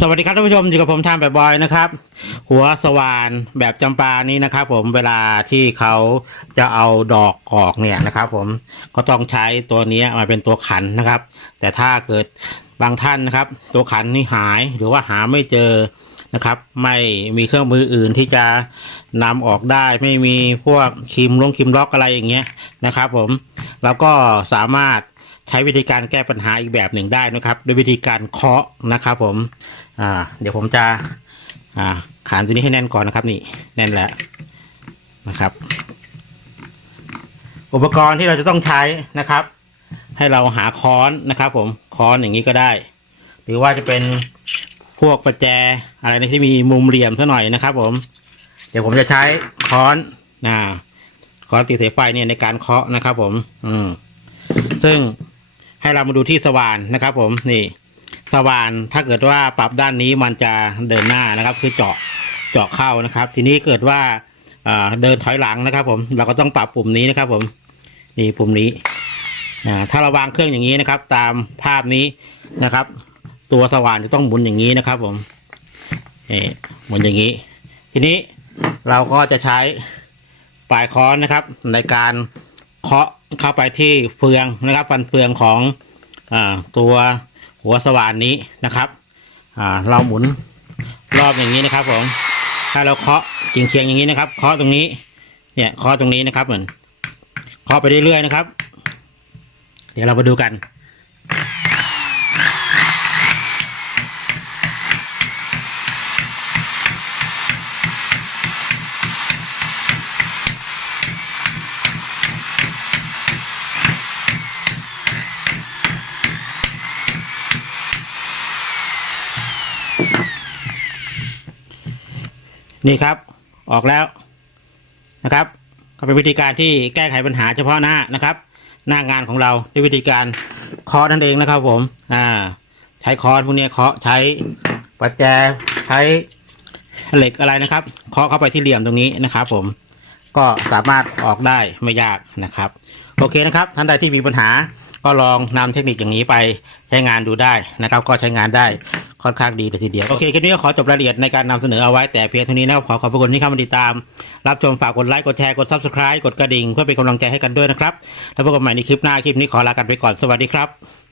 สวัสดีครับท่านผู้ชมอยู่กับผมทามแบบบอยนะครับ หัวสว่านแบบจำปานี้นะครับ ผมเวลาที่เขาจะเอาดอกออกเนี่ยนะครับ ผมก็ต้องใช้ตัวนี้มาเป็นตัวขันนะครับ แต่ถ้าเกิดบางท่านนะครับ ตัวขันนี่หายหรือว่าหาไม่เจอนะครับ ไม่มีเครื่องมืออื่นที่จะนำออกได้ไม่มีพวกคิมลงคิมล็อกอะไรอย่างเงี้ยนะครับ ผมแล้วก็สามารถ ใช้วิธีการแก้ปัญหาอีกแบบหนึ่งได้นะครับด้วยวิธีการเคาะนะครับผมอ่าเดี๋ยวผมจะอ่าขานตัวนี้ให้แน่นก่อนนะครับนี่แน่นแล้วนะครับ อุปกรณ์ที่เราจะต้องใช้นะครับ ให้เราหาค้อนนะครับ ผมค้อนอย่างนี้ก็ได้ หรือว่าจะเป็นพวกประแจอะไรที่มีมุมเหลี่ยมซะหน่อยนะครับ ผม เดี๋ยวผมจะใช้ค้อนนะค้อนติดสายไฟเนี่ยในการเคาะนะครับ ผม อืมซึ่ง ให้เรามาดูที่สว่านนะครับ ผมนี่สว่านถ้าเกิดว่าปรับด้านนี้มันจะเดินหน้านะครับ คือเจาะเจาะเข้านะครับ ทีนี้เกิดว่าเดินถอยหลังนะครับ ผมเราก็ต้องปรับปุ่มนี้นะครับ ผมนี่ปุ่มนี้ถ้าเราวางเครื่องอย่างนี้นะครับ ตามภาพนี้นะครับ ตัวสว่านจะต้องหมุนอย่างนี้นะครับ ผมนี่หมุนอย่างนี้ ทีนี้เราก็จะใช้ปลายค้อนนะครับ ในการ เคาะเข้าไปที่เฟืองนะครับ ฟันเฟืองของอตัวหัวสว่านนี้นะครับเราหมุนรอบอย่างนี้นะครับผมถ้าเราเคาะจริงเคียงอย่างนี้นะครับ เคาะตรงนี้ เนี่ยเคาะตรงนี้นะครับเหมือนเคาะไปเรื่อยๆนะครับ เดี๋ยวเรามาดูกัน นี่ครับออกแล้วนะครับ ก็เป็นวิธีการที่แก้ไขปัญหาเฉพาะหน้านะครับ หน้างานของเราด้วยวิธีการเคาะนั่นเองนะครับผมอ่าใช้ค้อนพวกนี้เคาะใช้ประแจใช้เหล็กอะไรนะครับ เคาะเข้าไปที่เหลี่ยมตรงนี้นะครับ ผมก็สามารถออกได้ไม่ยากนะครับ โอเคนะครับท่านใดที่มีปัญหาก็ลองนำเทคนิคอย่างนี้ไปใช้งานดูได้นะครับ ก็ใช้งานได้ค่อนข้างดีเลยทีเดียว โอเค คลิปนี้ก็ขอจบรายละเอียดในการนำเสนอเอาไว้แต่เพียงเท่านี้นะครับ ขอขอบพระคุณที่เข้ามาติดตาม รับชมฝากกดไลค์กดแชร์กด subscribe กดกระดิ่งเพื่อเป็นกำลังใจให้กันด้วยนะครับ แล้วพบกันใหม่ในคลิปหน้าคลิปนี้ขอลากันไปก่อนสวัสดีครับ